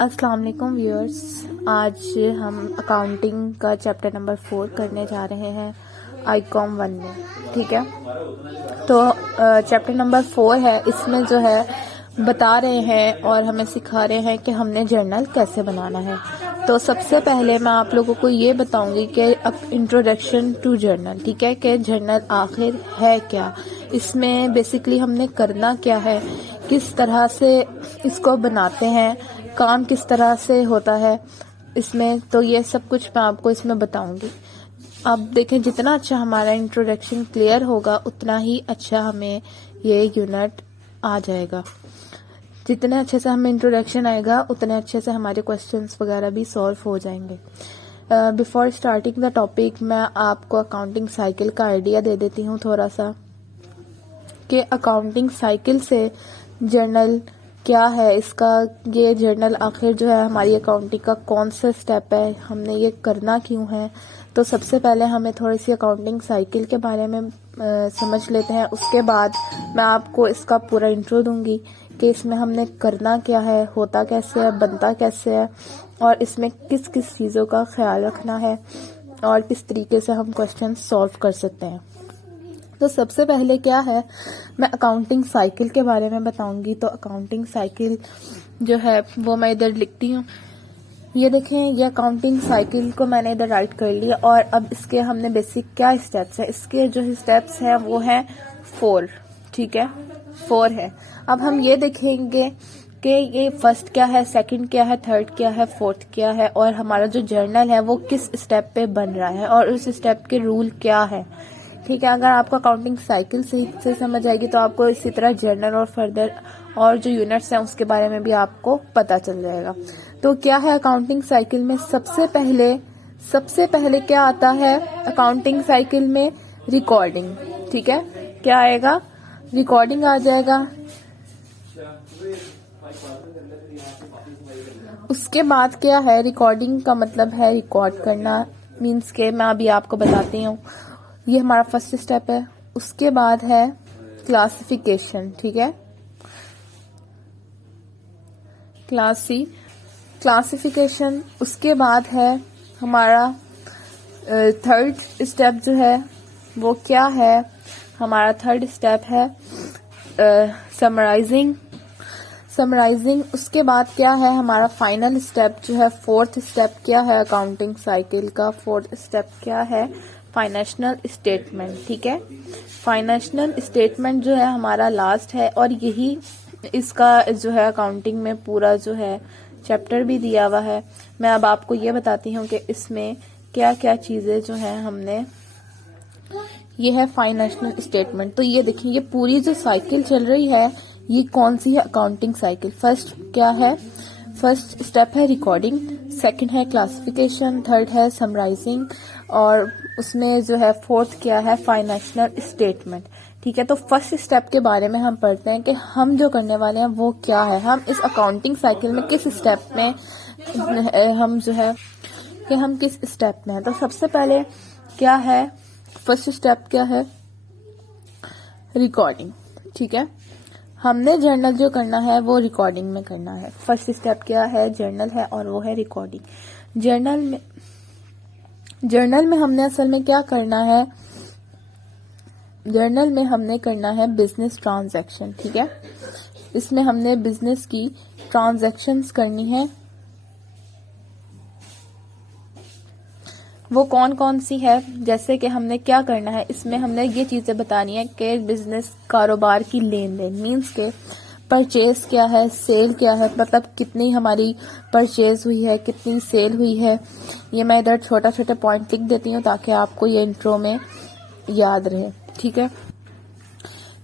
अस्सलाम वालेकुम व्यूअर्स। आज हम अकाउंटिंग का चैप्टर नंबर 4 करने जा रहे हैं आईकॉम 1 में। ठीक है, तो चैप्टर नंबर 4 है। इसमें जो है बता रहे हैं और हमें सिखा रहे हैं कि हमने जर्नल कैसे बनाना है। तो सबसे पहले मैं आप लोगों को ये बताऊंगी कि अब इंट्रोडक्शन टू जर्नल, ठीक है, कि जर्नल आखिर है क्या, इसमें बेसिकली हमने करना क्या है, किस तरह से इसको बनाते हैं, काम किस तरह से होता है इसमें। तो ये सब कुछ मैं आपको इसमें बताऊंगी। अब देखें, जितना अच्छा हमारा इंट्रोडक्शन क्लियर होगा उतना ही अच्छा हमें ये यूनिट आ जाएगा। जितने अच्छे से हमें इंट्रोडक्शन आएगा उतने अच्छे से हमारे क्वेश्चंस वगैरह भी सॉल्व हो जाएंगे। बिफोर स्टार्टिंग द टॉपिक मैं आपको अकाउंटिंग साइकिल का आइडिया दे देती हूँ थोड़ा सा, कि अकाउंटिंग साइकिल से जर्नल क्या है, इसका ये जर्नल आखिर जो है हमारी अकाउंटिंग का कौन सा स्टेप है, हमने ये करना क्यों है। तो सबसे पहले हमें थोड़ी सी अकाउंटिंग साइकिल के बारे में समझ लेते हैं। उसके बाद मैं आपको इसका पूरा इंट्रो दूंगी कि इसमें हमने करना क्या है, होता कैसे है, बनता कैसे है, और इसमें किस किस चीज़ों का ख्याल रखना है और किस तरीके से हम क्वेश्चन सॉल्व कर सकते हैं। तो सबसे पहले क्या है, मैं अकाउंटिंग साइकिल के बारे में बताऊंगी। तो अकाउंटिंग साइकिल जो है वो मैं इधर लिखती हूँ। ये देखें, ये अकाउंटिंग साइकिल को मैंने इधर राइट कर लिया। और अब इसके हमने बेसिक क्या स्टेप्स है, इसके जो स्टेप्स हैं वो है 4। ठीक है, 4 है। अब हम ये देखेंगे कि ये फर्स्ट क्या है, सेकंड क्या है, थर्ड क्या है, फोर्थ क्या है, और हमारा जो जर्नल है वो किस स्टेप पे बन रहा है और उस स्टेप के रूल क्या है। ठीक है, अगर आपको अकाउंटिंग साइकिल से समझ आएगी तो आपको इसी तरह जर्नल और फर्दर और जो यूनिट्स हैं उसके बारे में भी आपको पता चल जाएगा। तो क्या है अकाउंटिंग साइकिल में, सबसे पहले क्या आता है अकाउंटिंग साइकिल में, रिकॉर्डिंग। ठीक है, क्या आएगा, रिकॉर्डिंग आ जाएगा। उसके बाद क्या है, रिकॉर्डिंग का मतलब है रिकॉर्ड करना, मीन्स के मैं अभी आपको बताती हूँ। ये हमारा फर्स्ट स्टेप है। उसके बाद है क्लासिफिकेशन। ठीक है, क्लासिफिकेशन। उसके बाद है हमारा थर्ड स्टेप जो है वो क्या है, हमारा थर्ड स्टेप है समराइजिंग। उसके बाद क्या है हमारा फाइनल स्टेप जो है, फोर्थ स्टेप क्या है अकाउंटिंग साइकिल का, फोर्थ स्टेप क्या है, फाइनेंशियल स्टेटमेंट। ठीक है, फाइनेंशियल स्टेटमेंट जो है हमारा लास्ट है। और यही इसका जो है अकाउंटिंग में पूरा जो है चैप्टर भी दिया हुआ है। मैं अब आपको ये बताती हूँ कि इसमें क्या क्या चीजें जो है हमने, ये है फाइनेंशियल स्टेटमेंट। तो ये देखिए, ये पूरी जो साइकिल चल रही है ये कौन सी है, अकाउंटिंग साइकिल। फर्स्ट क्या है, फर्स्ट स्टेप है रिकॉर्डिंग, सेकंड है क्लासिफिकेशन, थर्ड है समराइजिंग, और उसमें जो है फोर्थ क्या है, फाइनेंशियल स्टेटमेंट। ठीक है, तो फर्स्ट स्टेप के बारे में हम पढ़ते हैं कि हम जो करने वाले हैं वो क्या है, हम इस अकाउंटिंग साइकिल में किस स्टेप में हम जो है कि हम किस स्टेप में हैं। तो सबसे पहले क्या है, फर्स्ट स्टेप क्या है, रिकॉर्डिंग। ठीक है, हमने जर्नल जो करना है वो रिकॉर्डिंग में करना है। फर्स्ट स्टेप क्या है, जर्नल है और वो है रिकॉर्डिंग। जर्नल में हमने असल में क्या करना है, जर्नल में हमने करना है बिजनेस ट्रांजैक्शन। ठीक है, इसमें हमने बिजनेस की ट्रांजैक्शंस करनी है। वो कौन कौन सी है, जैसे कि हमने क्या करना है, इसमें हमने ये चीजें बतानी है कि बिजनेस कारोबार की लेन देन, मीन्स के परचेज क्या है, सेल क्या है, मतलब कितनी हमारी परचेज हुई है, कितनी सेल हुई है। ये मैं इधर छोटा छोटा पॉइंट लिख देती हूँ ताकि आपको ये इंट्रो में याद रहे। ठीक है,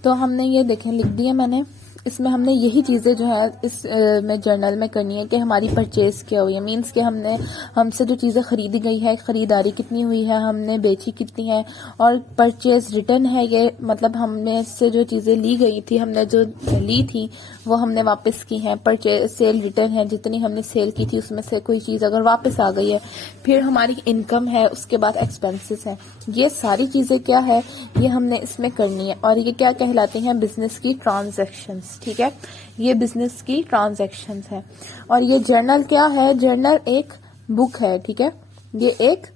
तो हमने ये देखें लिख दिया मैंने। इसमें हमने यही चीजें जो है इस में जर्नल में करनी है कि हमारी परचेज क्या हुई है, मीन्स कि हमसे जो चीजें खरीदी गई है, खरीदारी कितनी हुई है, हमने बेची कितनी है, और परचेज रिटर्न है, ये मतलब हमने से जो चीजें ली गई थी, हमने जो ली थी वो हमने वापस की हैं। परचेज सेल रिटर्न है, जितनी हमने सेल की थी उसमें से कोई चीज अगर वापस आ गई है। फिर हमारी इनकम है, उसके बाद एक्सपेंसेस है। ये सारी चीजें क्या है, ये हमने इसमें करनी है, और ये क्या कहलाती हैं, बिजनेस की ट्रांजैक्शंस। ट्रांजैक्शंस, ठीक है। ये बिजनेस की ट्रांजैक्शंस है। और ये जर्नल क्या है? जर्नल एक बुक है, ठीक है। ये एक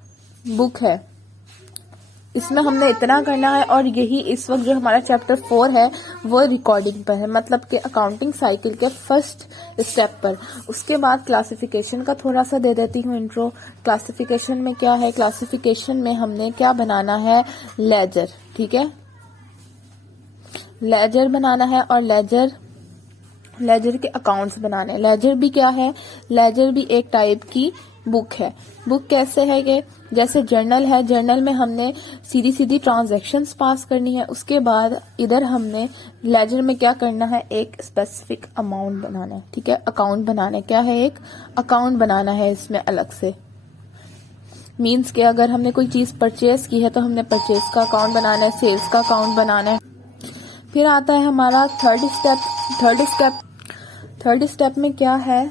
बुक है, इसमें हमने इतना करना है। और यही इस वक्त जो हमारा चैप्टर 4 है वो रिकॉर्डिंग पर है, मतलब कि अकाउंटिंग साइकिल के फर्स्ट स्टेप पर। उसके बाद क्लासिफिकेशन का थोड़ा सा दे देती हूँ इंट्रो। क्लासिफिकेशन में क्या है? क्लासिफिकेशन में हमने क्या बनाना है? लेजर, ठीक है। लेजर बनाना है और लेजर के अकाउंट्स बनाने हैं। लेजर भी क्या है? लेजर भी एक टाइप की बुक है। बुक कैसे है ये? जैसे जर्नल है, जर्नल में हमने सीधी सीधी ट्रांजैक्शंस पास करनी है। उसके बाद इधर हमने लेजर में क्या करना है? एक स्पेसिफिक अमाउंट बनाना है, ठीक है। अकाउंट बनाना है। क्या है? एक अकाउंट बनाना है इसमें अलग से। मीन्स के अगर हमने कोई चीज परचेज की है तो हमने परचेज का अकाउंट बनाना है, सेल्स का अकाउंट बनाना है। फिर आता है हमारा थर्ड स्टेप में क्या है?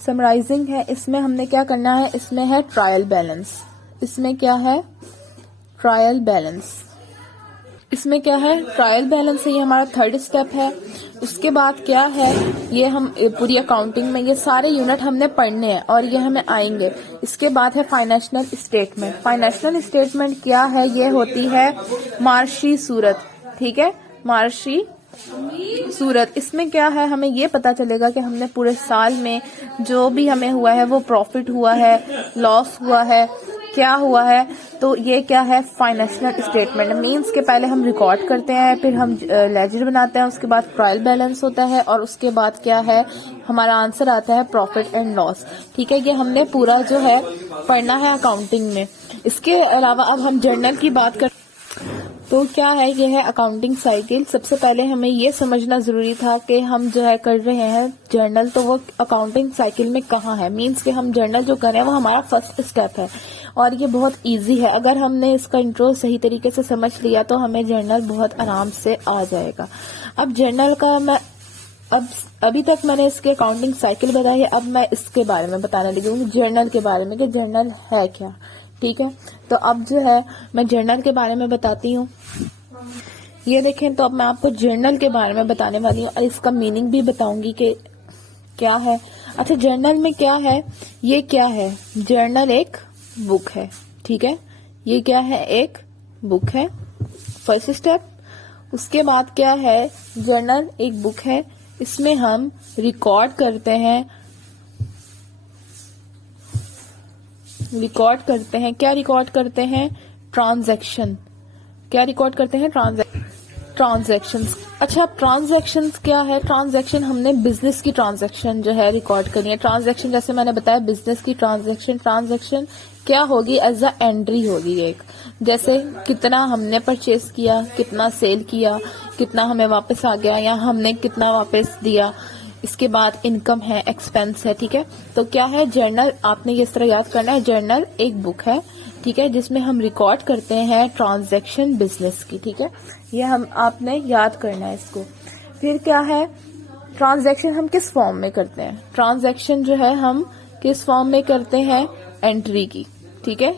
समराइजिंग है। इसमें हमने क्या करना है? इसमें है ट्रायल बैलेंस। इसमें क्या है? Trial balance. इसमें क्या है? ट्रायल बैलेंस है। ये हमारा थर्ड स्टेप है। उसके बाद क्या है? ये हम पूरी अकाउंटिंग में ये सारे यूनिट हमने पढ़ने हैं और ये हमें आएंगे। इसके बाद है फाइनेंशियल स्टेटमेंट। फाइनेंशियल स्टेटमेंट क्या है? ये होती है मार्शी सूरत, ठीक है। मार्शी सूरत। इसमें क्या है? हमें ये पता चलेगा कि हमने पूरे साल में जो भी हमें हुआ है वो प्रॉफिट हुआ है, लॉस हुआ है, क्या हुआ है। तो ये क्या है? Financial statement. मींस के पहले हम रिकॉर्ड करते हैं, फिर हम लेजर बनाते हैं, उसके बाद ट्रायल बैलेंस होता है और उसके बाद क्या है? हमारा आंसर आता है प्रॉफिट एंड लॉस, ठीक है। ये हमने पूरा जो है पढ़ना है अकाउंटिंग में। इसके अलावा अब हम जर्नल की बात कर, तो क्या है? ये है अकाउंटिंग साइकिल। सबसे पहले हमें ये समझना जरूरी था कि हम जो है कर रहे हैं जर्नल, तो वो अकाउंटिंग साइकिल में कहाँ है। मींस कि हम जर्नल जो कर रहे हैं वो हमारा फर्स्ट स्टेप है और ये बहुत इजी है। अगर हमने इसका इंट्रो सही तरीके से समझ लिया तो हमें जर्नल बहुत आराम से आ जाएगा। अब जर्नल का मैं अभी तक मैंने इसके अकाउंटिंग साइकिल बताई है, अब मैं इसके बारे में बताने लगी हूँ, जर्नल के बारे में कि जर्नल है क्या, ठीक है। तो अब जो है मैं जर्नल के बारे में बताती हूँ। ये देखें, तो अब मैं आपको जर्नल के बारे में बताने वाली हूँ और इसका मीनिंग भी बताऊंगी कि क्या है। अच्छा, जर्नल में क्या है? ये क्या है? जर्नल एक बुक है, ठीक है। ये क्या है? एक बुक है, फर्स्ट स्टेप। उसके बाद क्या है? जर्नल एक बुक है, इसमें हम रिकॉर्ड करते हैं। क्या रिकॉर्ड करते हैं? ट्रांजैक्शन। क्या रिकॉर्ड करते हैं? ट्रांजैक्शंस। अच्छा, ट्रांजैक्शंस क्या है? ट्रांजैक्शन हमने बिजनेस की ट्रांजैक्शन जो है रिकॉर्ड करनी है। ट्रांजैक्शन जैसे मैंने बताया बिजनेस की ट्रांजैक्शन क्या होगी? एज अ एंट्री होगी एक। जैसे कितना हमने परचेज किया, कितना सेल किया, कितना हमें वापस आ गया या हमने कितना वापस दिया। इसके बाद इनकम है, एक्सपेंस है, ठीक है। तो क्या है? जर्नल आपने इस तरह याद करना है। जर्नल एक बुक है, ठीक है, जिसमें हम रिकॉर्ड करते हैं ट्रांजैक्शन बिजनेस की, ठीक है। ये हम आपने याद करना है इसको। फिर क्या है? ट्रांजैक्शन हम किस फॉर्म में करते हैं? ट्रांजैक्शन जो है हम किस फॉर्म में करते हैं? एंट्री की, ठीक है।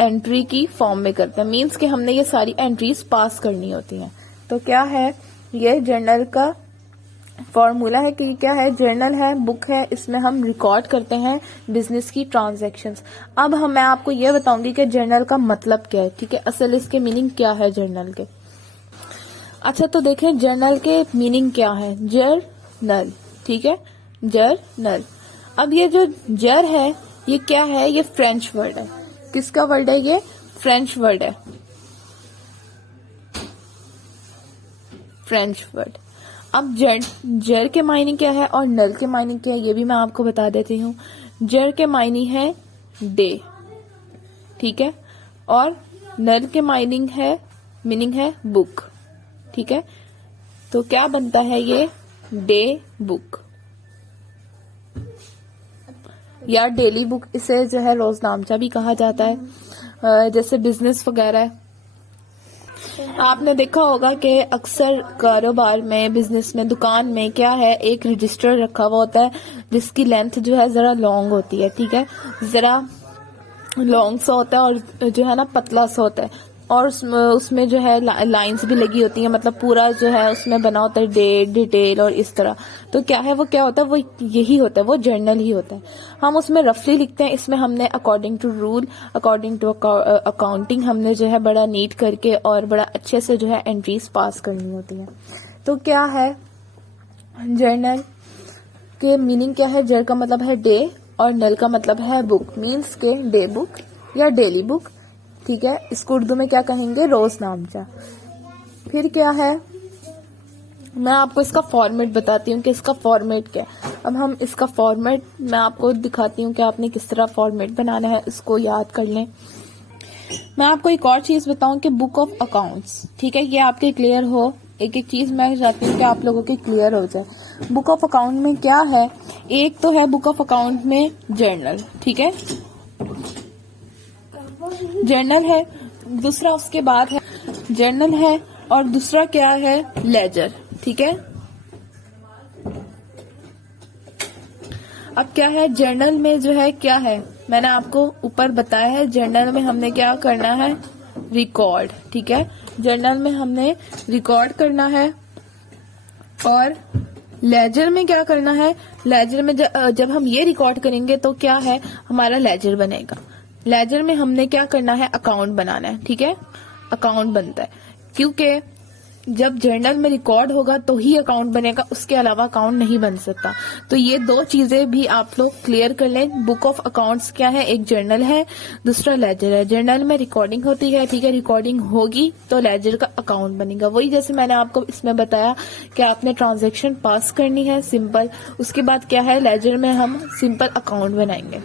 एंट्री की फॉर्म में करते हैं। मीन्स कि हमने ये सारी एंट्रीज पास करनी होती हैं। तो क्या है? ये जर्नल का फॉर्मूला है कि क्या है? जर्नल है, बुक है, इसमें हम रिकॉर्ड करते हैं बिजनेस की ट्रांजैक्शंस। अब मैं आपको ये बताऊंगी कि जर्नल का मतलब क्या है, ठीक है। असल इसके मीनिंग क्या है जर्नल के। अच्छा, तो देखें जर्नल के मीनिंग क्या है। जर्नल, ठीक है, जर्नल। अब ये जो जर है ये क्या है? ये फ्रेंच वर्ड है। किसका वर्ड है? ये फ्रेंच वर्ड है, फ्रेंच वर्ड। अब जर के मायने क्या है और नल के मायने क्या है ये भी मैं आपको बता देती हूँ। जर के मायने है डे, ठीक है, और नल के मीनिंग है बुक, ठीक है। तो क्या बनता है ये? डे बुक या डेली बुक। इसे जो है रोजनामचा भी कहा जाता है। जैसे बिजनेस वगैरह है, आपने देखा होगा कि अक्सर कारोबार में, बिजनेस में, दुकान में क्या है? एक रजिस्टर रखा हुआ होता है जिसकी लेंथ जो है जरा लॉन्ग होती है, ठीक है, जरा लॉन्ग सा होता है और जो है ना पतला सा होता है। और उसमें जो है लाइंस भी लगी होती हैं, मतलब पूरा जो है उसमें बना होता है डेट, डिटेल और इस तरह। तो क्या है वो, क्या होता है वो, यही होता है, वो जर्नल ही होता है। हम उसमें रफली लिखते हैं। इसमें हमने according to rule, according to accounting हमने जो है बड़ा नीट करके और बड़ा अच्छे से जो है एंट्रीज पास करनी होती है। तो क्या है जर्नल के मीनिंग क्या है? जर का मतलब है डे और नल का मतलब है बुक, मीन्स के डे बुक या डेली बुक, ठीक है। इसको उर्दू में क्या कहेंगे? रोजनामचा। फिर क्या है, मैं आपको इसका फॉर्मेट बताती हूँ कि इसका फॉर्मेट क्या है। अब हम इसका फॉर्मेट मैं आपको दिखाती हूँ कि आपने किस तरह फॉर्मेट बनाना है, इसको याद कर लें। मैं आपको एक और चीज बताऊं कि बुक ऑफ अकाउंट्स, ठीक है, ये आपके क्लियर हो। एक एक चीज मैं चाहती हूँ कि आप लोगों के क्लियर हो जाए। बुक ऑफ अकाउंट में क्या है? एक तो है बुक ऑफ अकाउंट में जर्नल, ठीक है, जर्नल है। दूसरा उसके बाद है जर्नल है और दूसरा क्या है? लेजर, ठीक है। अब क्या है जर्नल में जो है क्या है, मैंने आपको ऊपर बताया है। जर्नल में हमने क्या करना है? रिकॉर्ड, ठीक है। जर्नल में हमने रिकॉर्ड करना है। और लेजर में क्या करना है? लेजर में जब हम ये रिकॉर्ड करेंगे तो क्या है, हमारा लेजर बनेगा। लेजर में हमने क्या करना है? अकाउंट बनाना है, ठीक है, अकाउंट बनता है। क्योंकि जब जर्नल में रिकॉर्ड होगा तो ही अकाउंट बनेगा, उसके अलावा अकाउंट नहीं बन सकता। तो ये दो चीजें भी आप लोग क्लियर कर लें। बुक ऑफ अकाउंट्स क्या है? एक जर्नल है, दूसरा लेजर है। जर्नल में रिकॉर्डिंग होती है, ठीक है, रिकॉर्डिंग होगी तो लेजर का अकाउंट बनेगा। वही जैसे मैंने आपको इसमें बताया कि आपने ट्रांजेक्शन पास करनी है सिंपल, उसके बाद क्या है लेजर में हम सिंपल अकाउंट बनाएंगे।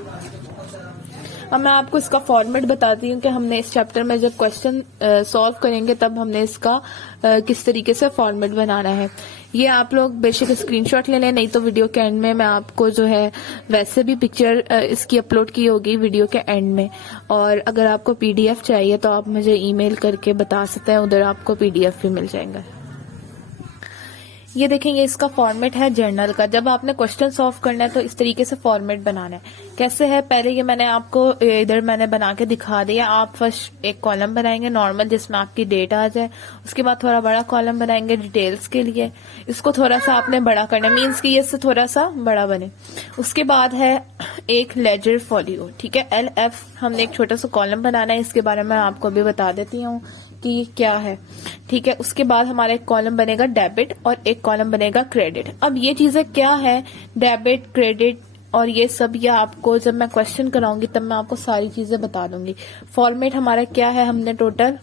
अब मैं आपको इसका फॉर्मेट बताती हूँ कि हमने इस चैप्टर में जब क्वेश्चन सॉल्व करेंगे तब हमने इसका किस तरीके से फॉर्मेट बनाना है। ये आप लोग बेशक स्क्रीनशॉट ले लें, नहीं तो वीडियो के एंड में मैं आपको जो है वैसे भी पिक्चर इसकी अपलोड की होगी वीडियो के एंड में। और अगर आपको पीडीएफ चाहिए तो आप मुझे ईमेल करके बता सकते हैं, उधर आपको पीडीएफ भी मिल जाएगा। ये देखेंगे इसका फॉर्मेट है जर्नल का। जब आपने क्वेश्चन सॉल्व करना है तो इस तरीके से फॉर्मेट बनाना है। कैसे है, पहले ये मैंने आपको इधर मैंने बना के दिखा दिया। आप फर्स्ट एक कॉलम बनाएंगे नॉर्मल जिसमें आपकी डेट आ जाए, उसके बाद थोड़ा बड़ा कॉलम बनाएंगे डिटेल्स के लिए। इसको थोड़ा सा आपने बड़ा करना है, मीन्स कि ये से थोड़ा सा बड़ा बने। उसके बाद है एक लेजर फॉलियो, ठीक है, LF हमने एक छोटा सा कॉलम बनाना है। इसके बारे में आपको भी बता देती हूँ कि क्या है, ठीक है। उसके बाद हमारा एक कॉलम बनेगा डेबिट और एक कॉलम बनेगा क्रेडिट। अब ये चीजें क्या है, डेबिट, क्रेडिट और ये सब, ये आपको जब मैं क्वेश्चन कराऊंगी तब मैं आपको सारी चीजें बता दूंगी। फॉर्मेट हमारा क्या है, हमने टोटल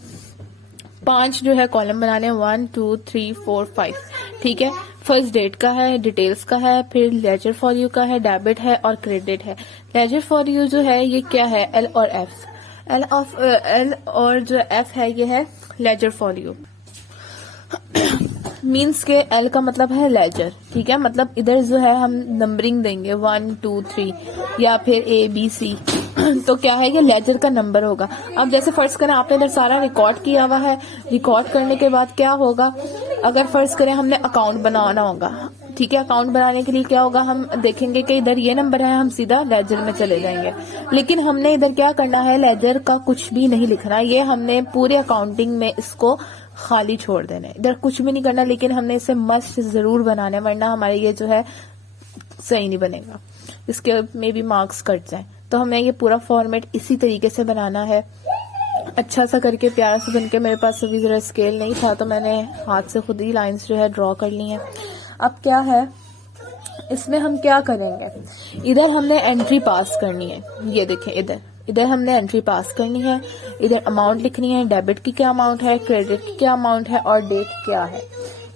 5 जो है कॉलम बनाने हैं, 1 2 3 4 5, ठीक है। फर्स्ट डेट का है, डिटेल्स का है, फिर लेजर फॉर यू का है, डेबिट है और क्रेडिट है। लेजर फॉर यू जो है ये क्या है, L और F। L और जो F है ये है लेजर फॉर यू। मीन्स के L का मतलब है लेजर, ठीक है, मतलब इधर जो है हम नंबरिंग देंगे 1 2 3 या फिर ABC तो क्या है ये लेजर का नंबर होगा। अब जैसे फर्ज करें आपने इधर सारा रिकॉर्ड किया हुआ है, रिकॉर्ड करने के बाद क्या होगा, अगर फर्ज करें हमने अकाउंट बनाना होगा, ठीक है, अकाउंट बनाने के लिए क्या होगा, हम देखेंगे कि इधर ये नंबर है, हम सीधा लेजर में चले जाएंगे। लेकिन हमने इधर क्या करना है, लेजर का कुछ भी नहीं लिखना, ये हमने पूरे अकाउंटिंग में इसको खाली छोड़ देना है, इधर कुछ भी नहीं करना। लेकिन हमने इसे मस्ट जरूर बनाना है, वरना हमारे ये जो है सही नहीं बनेगा, इसके में भी मार्क्स कट जाए। तो हमें ये पूरा फॉर्मेट इसी तरीके से बनाना है, अच्छा सा करके प्यारा सा बनके। मेरे पास अभी जरा स्केल नहीं था तो मैंने हाथ से खुद ही लाइंस जो है ड्रॉ कर ली हैं। अब क्या है, इसमें हम क्या करेंगे, इधर हमने एंट्री पास करनी है। ये देखें इधर हमने एंट्री पास करनी है, इधर अमाउंट लिखनी है, डेबिट की क्या अमाउंट है, क्रेडिट की क्या अमाउंट है और डेट क्या है।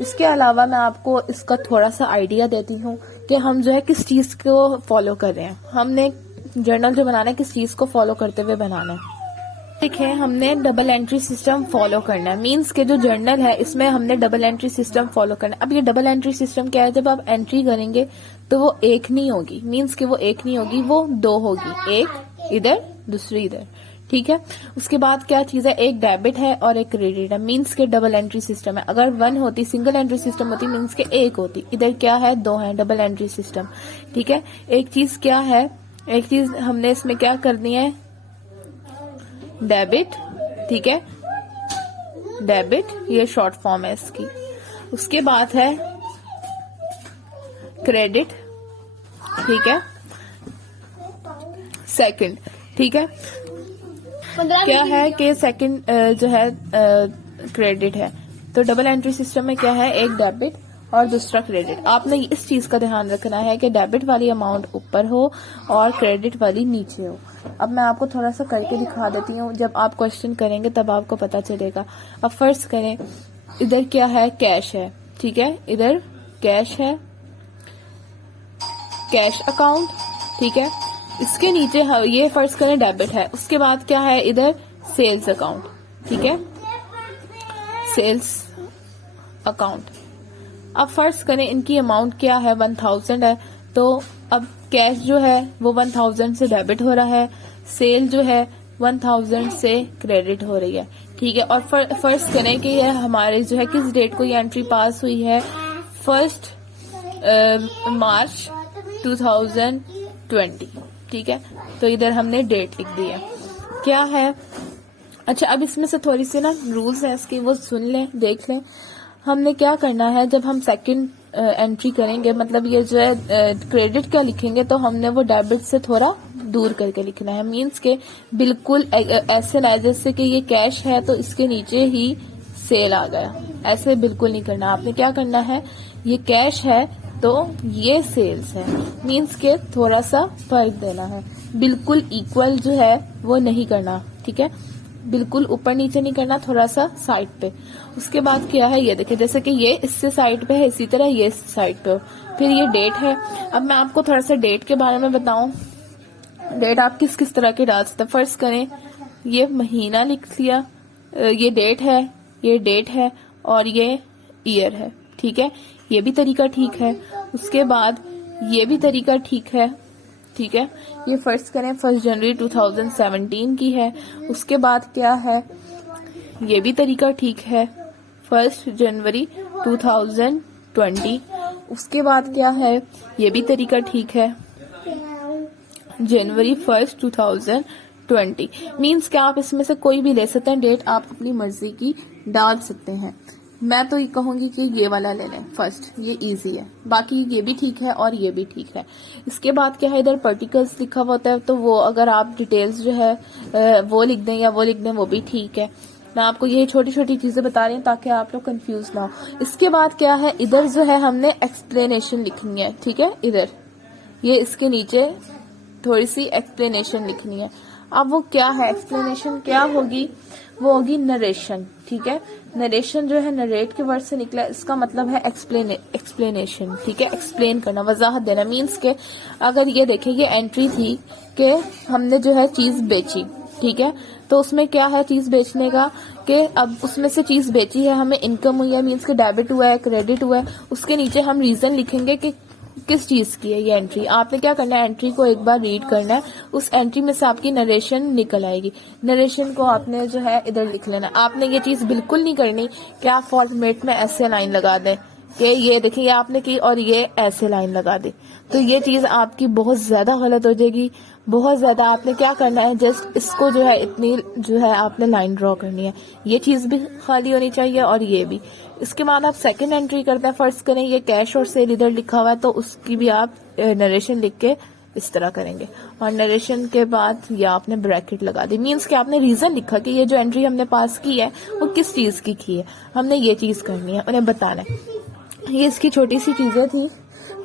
इसके अलावा मैं आपको इसका थोड़ा सा आइडिया देती हूँ कि हम जो है किस चीज को फॉलो कर रहे हैं। हमने जर्नल जो बनाना है किस चीज को फॉलो करते हुए बनाना है। देखिए हमने डबल एंट्री सिस्टम फॉलो करना है, मींस के जो जर्नल है इसमें हमने डबल एंट्री सिस्टम फॉलो करना है। अब ये डबल एंट्री सिस्टम क्या है, जब आप एंट्री करेंगे तो वो एक नहीं होगी, मींस के वो एक नहीं होगी, वो 2 होगी, एक इधर दूसरी इधर, ठीक है। उसके बाद क्या चीज है, एक डेबिट है और एक क्रेडिट है, मींस के डबल एंट्री सिस्टम है। अगर 1 होती, सिंगल एंट्री सिस्टम होती, मींस के 1 होती, इधर क्या है 2 है, डबल एंट्री सिस्टम, ठीक है। एक चीज क्या है, एक चीज हमने इसमें क्या करनी है, डेबिट, ठीक है, डेबिट, ये शॉर्ट फॉर्म है इसकी। उसके बाद है क्रेडिट, ठीक है, सेकंड, ठीक है। क्या है कि सेकंड जो है क्रेडिट है, तो डबल एंट्री सिस्टम में क्या है, एक डेबिट और दूसरा क्रेडिट। आपने इस चीज का ध्यान रखना है कि डेबिट वाली अमाउंट ऊपर हो और क्रेडिट वाली नीचे हो। अब मैं आपको थोड़ा सा करके दिखा देती हूँ, जब आप क्वेश्चन करेंगे तब आपको पता चलेगा। अब फर्स्ट करें, इधर क्या है, कैश है, ठीक है, इधर कैश है, कैश अकाउंट, ठीक है। इसके नीचे ये फर्स्ट करें डेबिट है। उसके बाद क्या है, इधर सेल्स अकाउंट, ठीक है, सेल्स अकाउंट। अब फर्स्ट करें, इनकी अमाउंट क्या है, 1000 है, तो अब कैश जो है वो 1000 से डेबिट हो रहा है, सेल जो है 1000 से क्रेडिट हो रही है, ठीक है। और फर्स्ट करें कि यह हमारे जो है किस डेट को ये एंट्री पास हुई है, 1 मार्च 2020, ठीक है। तो इधर हमने डेट लिख दी है, क्या है। अच्छा, अब इसमें से थोड़ी सी ना रूल्स है इसके, वो सुन लें, देख लें। हमने क्या करना है, जब हम सेकंड एंट्री करेंगे, मतलब ये जो है क्रेडिट का लिखेंगे, तो हमने वो डेबिट से थोड़ा दूर करके लिखना है। मींस के बिल्कुल ऐसे ना जैसे कि ये कैश है तो इसके नीचे ही सेल आ गया, ऐसे बिल्कुल नहीं करना। आपने क्या करना है, ये कैश है तो ये सेल्स है, मींस के थोड़ा सा फर्क देना है, बिल्कुल इक्वल जो है वो नहीं करना, ठीक है, बिल्कुल ऊपर नीचे नहीं करना, थोड़ा सा साइड पे। उसके बाद क्या है, ये देखिए, जैसे कि ये इससे साइड पे है, इसी तरह ये साइड पे हो। फिर ये डेट है। अब मैं आपको थोड़ा सा डेट के बारे में बताऊं, डेट आप किस किस तरह के डाल सकते हैं। फर्स्ट करें, ये महीना लिख लिया, ये डेट है, ये डेट है और ये ईयर है, ठीक है, ये भी तरीका ठीक है। उसके बाद ये भी तरीका ठीक है, ठीक है। ये फर्स्ट करें 1 जनवरी 2017 की है। उसके बाद क्या है, ये भी तरीका ठीक है, 1 जनवरी 2020। उसके बाद क्या है, ये भी तरीका ठीक है, जनवरी 1 2020। मींस कि आप इसमें से कोई भी ले सकते हैं, डेट आप अपनी मर्जी की डाल सकते हैं। मैं तो ये कहूंगी कि ये वाला ले लें फर्स्ट, ये इजी है। बाकी ये भी ठीक है और ये भी ठीक है। इसके बाद क्या है, इधर पर्टिकल्स लिखा हुआ होता है, तो वो अगर आप डिटेल्स जो है वो लिख दें या वो लिख दें, वो भी ठीक है। मैं आपको यही छोटी छोटी चीजें बता रही हूँ ताकि आप लोग कंफ्यूज ना हो। इसके बाद क्या है, इधर जो है हमने एक्सप्लेनेशन लिखनी है, ठीक है, इधर ये इसके नीचे थोड़ी सी एक्सप्लेनेशन लिखनी है। अब वो क्या है, एक्सप्लेनेशन क्या होगी, वो होगी नरेशन, ठीक है। नरेशन जो है नरेट के वर्ड से निकला, इसका मतलब है एक्सप्लेनेशन, ठीक है, एक्सप्लेन करना, वजाहत देना। मींस के अगर ये देखें, ये एंट्री थी कि हमने जो है चीज बेची, ठीक है, तो उसमें क्या है चीज बेचने का, कि अब उसमें से चीज बेची है, हमें इनकम हुई है, मींस के डेबिट हुआ है, क्रेडिट हुआ है। उसके नीचे हम रीजन लिखेंगे कि किस चीज की है ये एंट्री। आपने क्या करना है, एंट्री को एक बार रीड करना है, उस एंट्री में से आपकी नरेशन निकल आएगी। नरेशन को आपने जो है इधर लिख लेना। आपने ये चीज बिल्कुल नहीं करनी कि आप फॉर्मेट में ऐसे लाइन लगा दें कि ये देखिए आपने की और ये ऐसे लाइन लगा दे, तो ये चीज आपकी बहुत ज्यादा गलत हो जाएगी, बहुत ज्यादा। आपने क्या करना है, जस्ट इसको जो है इतनी जो है आपने लाइन ड्रॉ करनी है, ये चीज भी खाली होनी चाहिए और ये भी। इसके बाद आप सेकंड एंट्री करते हैं, फर्स्ट करें ये कैश और सेल इधर लिखा हुआ है, तो उसकी भी आप नरेशन लिख के इस तरह करेंगे। और नरेशन के बाद ये आपने ब्रैकेट लगा दी, मींस कि आपने रीजन लिखा कि ये जो एंट्री हमने पास की है वो किस चीज की है, हमने ये चीज करनी है, उन्हें बताना है। ये इसकी छोटी सी चीजें थी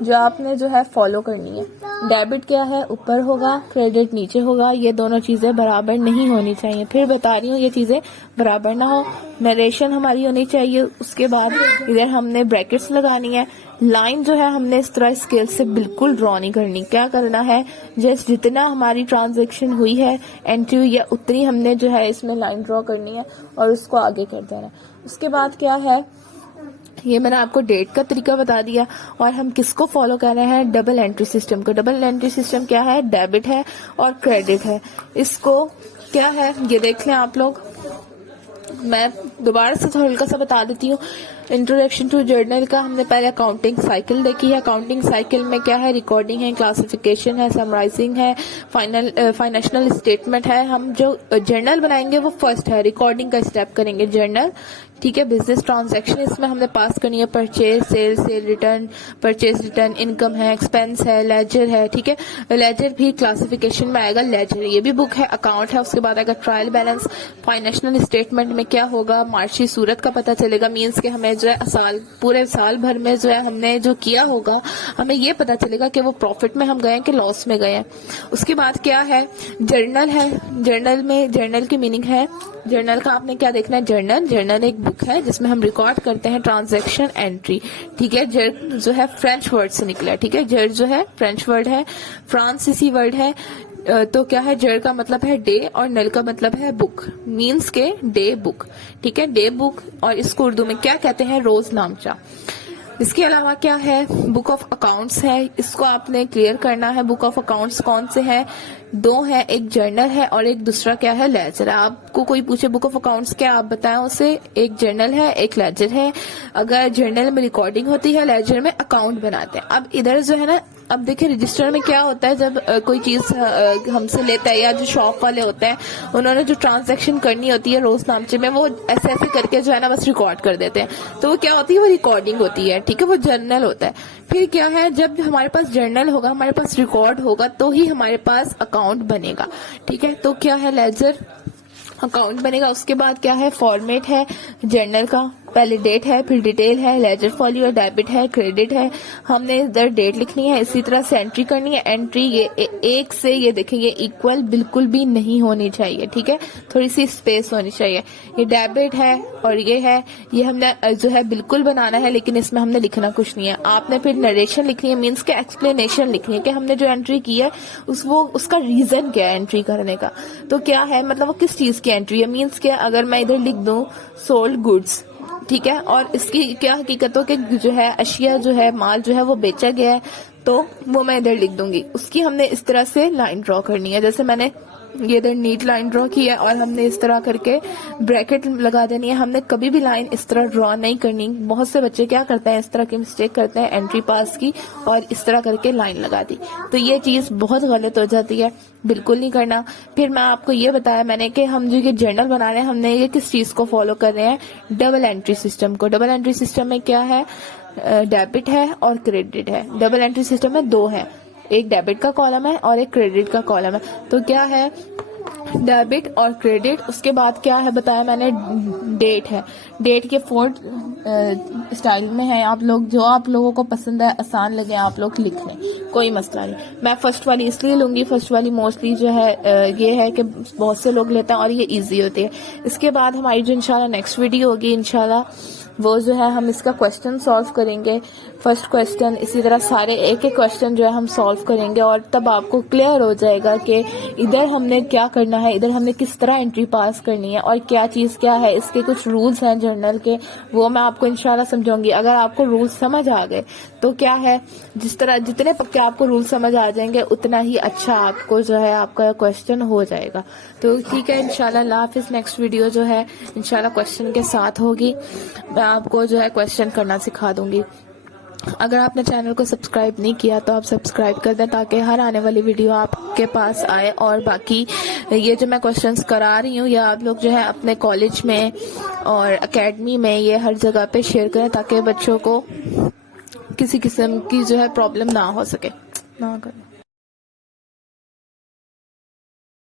जो आपने जो है फॉलो करनी है। डेबिट क्या है, ऊपर होगा, क्रेडिट नीचे होगा, ये दोनों चीजें बराबर नहीं होनी चाहिए। फिर बता रही हूँ ये चीजें बराबर ना हो। नरेशन हमारी होनी चाहिए, उसके बाद इधर हमने ब्रैकेट्स लगानी है। लाइन जो है हमने इस तरह स्केल से बिल्कुल ड्रॉ नहीं करनी। क्या करना है, जस्ट जितना हमारी ट्रांजेक्शन हुई है, एंट्री हुई है, उतनी हमने जो है इसमें लाइन ड्रॉ करनी है और उसको आगे कर देना। उसके बाद क्या है, ये मैंने आपको डेट का तरीका बता दिया। और हम किसको फॉलो कर रहे हैं, डबल एंट्री सिस्टम को। डबल एंट्री सिस्टम क्या है, डेबिट है और क्रेडिट है। इसको क्या है ये देख लें आप लोग, मैं दोबारा से हल्का सा बता देती हूँ। इंट्रोडक्शन टू जर्नल का हमने पहले अकाउंटिंग साइकिल देखी है। अकाउंटिंग साइकिल में क्या है, रिकॉर्डिंग है, क्लासिफिकेशन है, समराइजिंग है, फाइनेंशियल स्टेटमेंट है। हम जो जर्नल बनाएंगे वो फर्स्ट है, रिकॉर्डिंग का स्टेप करेंगे जर्नल, ठीक है। बिजनेस ट्रांजैक्शन इसमें हमने पास करनी है, purchase, cell return, purchase return, income है, एक्सपेंस है, लेजर है, ठीक है। लेजर भी क्लासिफिकेशन में आएगा, लेजर ये भी बुक है, अकाउंट है। उसके बाद आएगा ट्रायल बैलेंस। फाइनेंशियल स्टेटमेंट में क्या होगा, मार्ची सूरत का पता चलेगा, मीन्स के हमें जो है पूरे साल भर में जो है हमने जो किया होगा हमें ये पता चलेगा कि वो प्रॉफिट में हम गए हैं कि लॉस में गए हैं। उसके बाद क्या है, जर्नल है। जर्नल में जर्नल की मीनिंग है, जर्नल का आपने क्या देखना है, जर्नल एक बुक है जिसमें हम रिकॉर्ड करते हैं ट्रांजैक्शन एंट्री, ठीक है। जर जो है फ्रेंच वर्ड से निकला है, ठीक है। जर जो है फ्रेंच वर्ड है, फ्रांसीसी वर्ड है। तो क्या है, जर का मतलब है डे और नल का मतलब है बुक, मीन्स के डे बुक, ठीक है, डे बुक। और इसको उर्दू में क्या कहते हैं, रोज नामचा। इसके अलावा क्या है, बुक ऑफ अकाउंट्स है, इसको आपने क्लियर करना है। बुक ऑफ अकाउंट्स कौन से हैं, दो है, एक जर्नल है और एक दूसरा क्या है, लेजर। आपको कोई पूछे बुक ऑफ अकाउंट्स क्या, आप बताएं उसे, एक जर्नल है, एक लेजर है। अगर जर्नल में रिकॉर्डिंग होती है, लेजर में अकाउंट बनाते हैं। अब इधर जो है ना, अब देखिए रजिस्टर में क्या होता है, जब कोई चीज हमसे लेता है या जो शॉप वाले होते हैं उन्होंने जो ट्रांजैक्शन करनी होती है रोज नामचे में, वो ऐसे ऐसे करके जो है ना बस रिकॉर्ड कर देते हैं। तो वो क्या होती है, वो रिकॉर्डिंग होती है, ठीक है, वो जर्नल होता है। फिर क्या है, जब हमारे पास जर्नल होगा, हमारे पास रिकॉर्ड होगा, तो ही हमारे पास अकाउंट बनेगा, ठीक है। तो क्या है, लेजर अकाउंट बनेगा। उसके बाद क्या है, फॉर्मेट है जर्नल का, पहले डेट है, फिर डिटेल है, लेजर फॉलियो, डेबिट है, क्रेडिट है। हमने इधर डेट लिखनी है, इसी तरह से एंट्री करनी है। एंट्री ये एक से ये देखेंगे इक्वल बिल्कुल भी नहीं होनी चाहिए, ठीक है, थोड़ी सी स्पेस होनी चाहिए। ये डेबिट है और ये है, ये हमने जो है बिल्कुल बनाना है, लेकिन इसमें हमने लिखना कुछ नहीं है। आपने फिर नरेशन लिखनी है, मीन्स के एक्सप्लेनेशन लिखनी है कि हमने जो एंट्री की है उसका रीजन क्या है एंट्री करने का। तो क्या है, मतलब वो किस चीज की एंट्री है, मीन्स के अगर मैं इधर लिख दूं सोल्ड गुड्स, ठीक है, और इसकी क्या हकीकतों के जो है अशिया जो है माल जो है वो बेचा गया है, तो वो मैं इधर लिख दूंगी। उसकी हमने इस तरह से लाइन ड्रॉ करनी है, जैसे मैंने ये इधर नीट लाइन ड्रॉ की है और हमने इस तरह करके ब्रैकेट लगा देनी है। हमने कभी भी लाइन इस तरह ड्रॉ नहीं करनी। बहुत से बच्चे क्या करते हैं, इस तरह की मिस्टेक करते हैं, एंट्री पास की और इस तरह करके लाइन लगा दी, तो ये चीज बहुत गलत हो जाती है, बिल्कुल नहीं करना। फिर मैं आपको ये बताया मैंने कि हम जो ये जर्नल बना रहे हैं, हमने ये किस चीज को फॉलो कर रहे हैं, डबल एंट्री सिस्टम को। डबल एंट्री सिस्टम में क्या है, डेबिट है और क्रेडिट है। डबल एंट्री सिस्टम में दो है, एक डेबिट का कॉलम है और एक क्रेडिट का कॉलम है। तो क्या है, डेबिट और क्रेडिट। उसके बाद क्या है बताया मैंने, डेट है। डेट के फोर्थ स्टाइल में है, आप लोग जो आप लोगों को पसंद है, आसान लगे आप लोग लिख लें, कोई मसला नहीं। मैं फर्स्ट वाली इसलिए लूंगी, फर्स्ट वाली मोस्टली जो है ये है कि बहुत से लोग लेते हैं और ये इजी होती है। इसके बाद हमारी जो इंशाल्लाह नेक्स्ट वीडियो होगी, इंशाल्लाह वो जो है हम इसका क्वेश्चन सॉल्व करेंगे, फर्स्ट क्वेश्चन, इसी तरह सारे एक एक क्वेश्चन जो है हम सॉल्व करेंगे और तब आपको क्लियर हो जाएगा कि इधर हमने क्या करना है, इधर हमने किस तरह एंट्री पास करनी है और क्या चीज क्या है। इसके कुछ रूल्स हैं जर्नल के, वो मैं आपको इंशाल्लाह समझाऊंगी। अगर आपको रूल्स समझ आ गए तो क्या है, जितने पक्के आपको रूल्स समझ आ जाएंगे उतना ही अच्छा आपको जो है आपका क्वेश्चन हो जाएगा। तो ठीक है, इंशाल्लाह अल्लाह हाफिज़। नेक्स्ट वीडियो जो है इंशाल्लाह क्वेश्चन के साथ होगी, मैं आपको जो है क्वेश्चन करना सिखा दूंगी। अगर आपने चैनल को सब्सक्राइब नहीं किया तो आप सब्सक्राइब कर दें ताकि हर आने वाली वीडियो आपके पास आए। और बाकी ये जो मैं क्वेश्चंस करा रही हूँ, या आप लोग जो है अपने कॉलेज में और एकेडमी में ये हर जगह पे शेयर करें ताकि बच्चों को किसी किस्म की जो है प्रॉब्लम ना हो सके, ना करें।